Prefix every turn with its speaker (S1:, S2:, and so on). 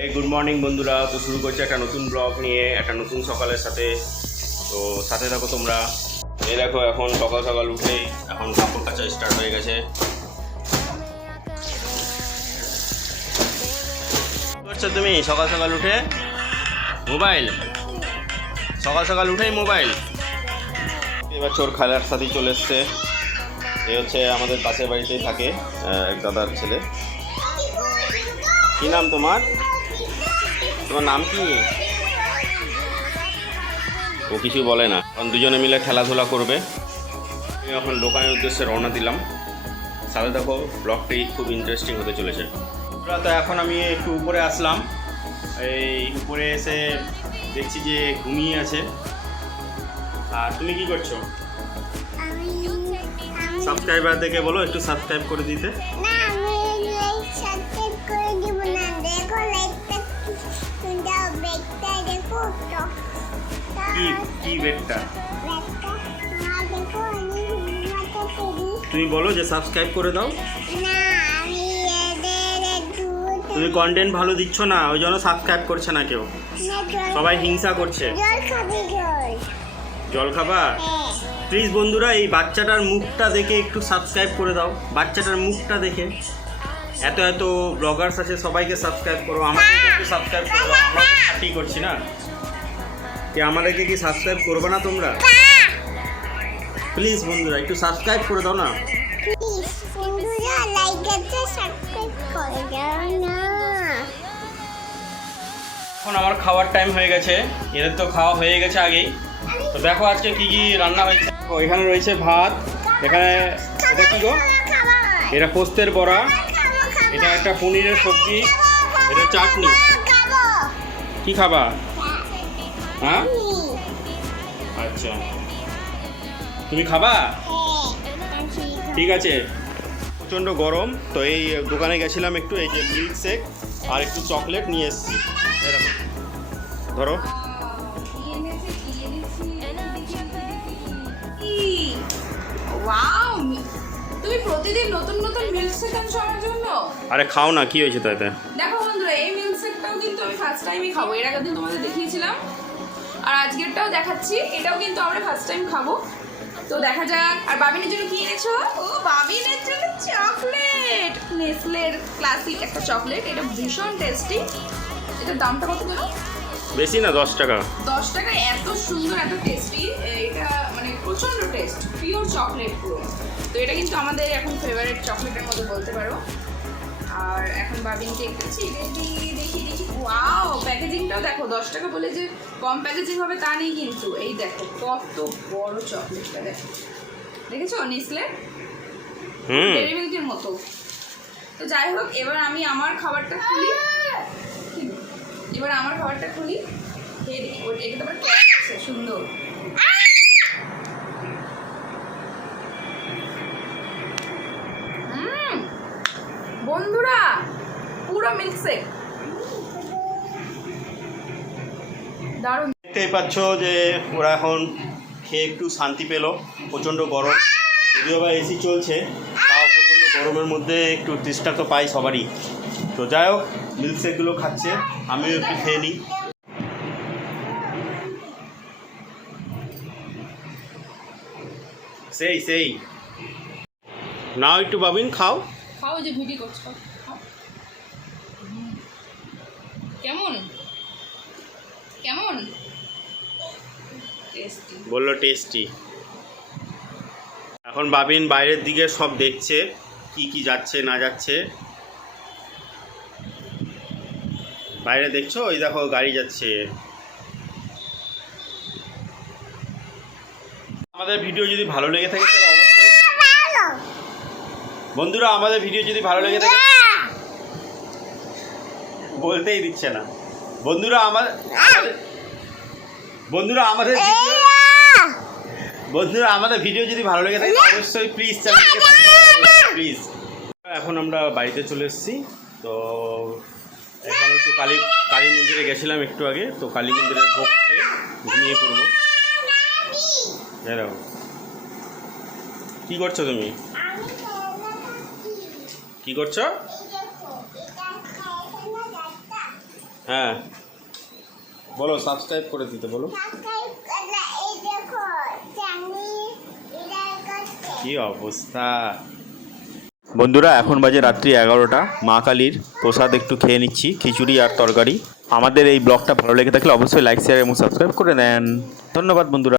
S1: এই good morning বন্ধুরা। তো শুরু করছি একটা নতুন ব্লগ নিয়ে, একটা নতুন সকালের সাথে। তো সাথে থাকো তোমরা। এই দেখো, এখন সকাল সকাল উঠে এখন কাপড় কাচা স্টার্ট হয়ে গেছে। করছ তুমি সকাল সকাল উঠে মোবাইল? সকাল সকাল উঠেই মোবাইল? এবার চোর খালার সাথেই চলে এসছে। এ হচ্ছে আমাদের পাশের বাড়িতেই থাকে এক দাদার ছেলে। কি নাম তোমার? তোমার নাম কি? ও কিছু বলে না, কারণ দুজনে মিলে খেলাধুলা করবে। আমি এখন দোকানের উদ্দেশ্যে রওনা দিলাম। সাথে দেখো ব্লগটি খুব ইন্টারেস্টিং হতে চলেছে। তো এখন আমি একটু উপরে আসলাম। এই উপরে এসে দেখছি যে ঘুমিয়ে আছে। আর তুমি কি করছ? সাবস্ক্রাইবার দেখে বলো একটু সাবস্ক্রাইব করে দিতে।
S2: না আমি লাইক সাবস্ক্রাইব করে দিব না। দেখো লাইকটা দাও বেগটা দেখো তো।
S1: কি কি
S2: পারি।
S1: তুমি বলো যে সাবস্ক্রাইব করে দাও।
S2: না আমি
S1: তুমি কন্টেন্ট ভালো দিচ্ছ না ওই জন্য সাবস্ক্রাইব করছে না কেউ। সবাই হিংসা করছে।
S2: জল খাবি? জল
S1: জল খাবা
S2: হ্যাঁ
S1: প্লিজ বন্ধুরা এই বাচ্চাটার মুখটা দেখে একটু সাবস্ক্রাইব করে দাও। বাচ্চাটার মুখটা দেখে। এত এত ব্লগার্স আছে সবাইকে সাবস্ক্রাইব করো। আমাকে একটু সাবস্ক্রাইব করো। আমরা তো খাটি করছি না? কি আমাদেরকে কি সাবস্ক্রাইব করবে না তোমরা? প্লিজ বন্ধুরা একটু সাবস্ক্রাইব করে দাও না? এখন আমার খাওয়ার টাইম হয়ে গেছে। এদের তো খাওয়া হয়ে গেছে আগেই। তো দেখো আজকে কি কি রান্না হয়েছে। এখানে রয়েছে ভাত, এখানে এটা কি গো, এটা পোস্তের বড়া, এটা একটা পনিরের সবজি, এটা চাটনি। কি খাবা? হ্যাঁ? আচ্ছা। তুমি খাবা? ঠিক আছে। প্রচণ্ড গরম, তো এই দোকানে গেছিলাম একটু, এই যে মিল্ক শেক আর একটু চকলেট নিয়ে এসেছি। ধরো।
S3: ওয়াও তুমি প্রতিদিন নতুন নতুন মিল্ক শেক আনছো আমার জন্য।
S1: আরে খাও না কি হয়েছে তাতে?
S3: দেখো বন্ধুরা এই মিল্ক শেকটাও কিন্তু আমি ফার্স্ট টাইমই খাব। এর আগে দিন তোমাদের দেখিয়েছিলাম। আর আজকেরটাও দেখাচ্ছি। এটাও কিন্তু আমরা ফার্স্ট টাইম খাব। তো দেখা যাক। আর বাবিনের জন্য কি এনেছো? ও বাবিনের জন্য চকলেট নেসলের ক্লাসিক একটা চকলেট এটা ভীষণ টেস্টি এটার দামটা কত জানো
S1: বেশি না দশ টাকা?
S3: দশ টাকা এত সুন্দর এত টেস্টি এটা মানে প্রচণ্ড টেস্ট পিওর চকলেট পুরো। তো এটা কিন্তু আমাদের এখন ফেভারিট চকলেটের মধ্যে বলতে পারো। আর এখন বাবিনকে একটু চিড়ে দেখি দেখি ওয়াও প্যাকেজিংটাও দেখো দশ টাকা বলে যে কম প্যাকেজিং হবে তা নেই কিন্তু। এই দেখো কত বড় চকলেটটা দেখো। দেখেছ নিসলে
S1: হুম।
S3: ডেরি মিল্কের মতো। তো যাই হোক এবার আমি আমার খাবারটা খুলি এবার আমার খাবারটা খুলি। খেয়ে দেখি বন্ধুরা, পুরো মিল্কশেক। দারুণ।
S1: দেখতেই পাচ্ছ যে ওরা এখন খেয়ে একটু শান্তি পেল, প্রচণ্ড গরম। যদিও বা এসি চলছে, তাও প্রচণ্ড গরমের মধ্যে একটু তৃষ্ণা তো পাই সবারই। তো যাই হোক মিল্কশেকগুলো খাচ্ছে আমিও একটু খেয়ে নিই। সেই সেই। নাও একটু বাবিন খাও।
S3: খাও যে ভিডিও করছ। কেমন? কেমন?
S1: বলল টেস্টি। এখন বাবিন বাইরের দিকে সব দেখছে কি কি যাচ্ছে না যাচ্ছে। বাইরে দেখছ? ওই দেখো, গাড়ি যাচ্ছে। আমাদের ভিডিও যদি ভালো লেগে থাকে বন্ধুরা, আমাদের ভিডিও যদি ভালো লেগে থাকে বলতেই দিচ্ছে না। বন্ধুরা আমার আমাদের- বন্ধুরা, আমাদের ভিডিও বন্ধুরা, আমাদের ভিডিও যদি ভালো লেগে থাকে অবশ্যই প্লিজ চ্যানেলকে প্লিজ এখন আমরা বাড়িতে চলে এসেছি। তো এখন একটু কালী কালী মন্দিরে গেছিলাম একটু আগে তো কালী মন্দিরের ভোগ খেয়ে ঘুমিয়ে পড়ব। দেখো কী করছ তুমি? কি করছ? হ্যাঁ। বলো সাবস্ক্রাইব করে দিতে বলো। কি অবস্থা? বন্ধুরা, এখন বাজে রাত্রি এগারোটা। মা কালীর প্রসাদ একটু খেয়ে নিচ্ছি, খিচুড়ি আর তরকারি। আমাদের এই ব্লগটা ভালো লেগে থাকলে অবশ্যই লাইক শেয়ার এবং সাবস্ক্রাইব করে নেন। ধন্যবাদ বন্ধুরা।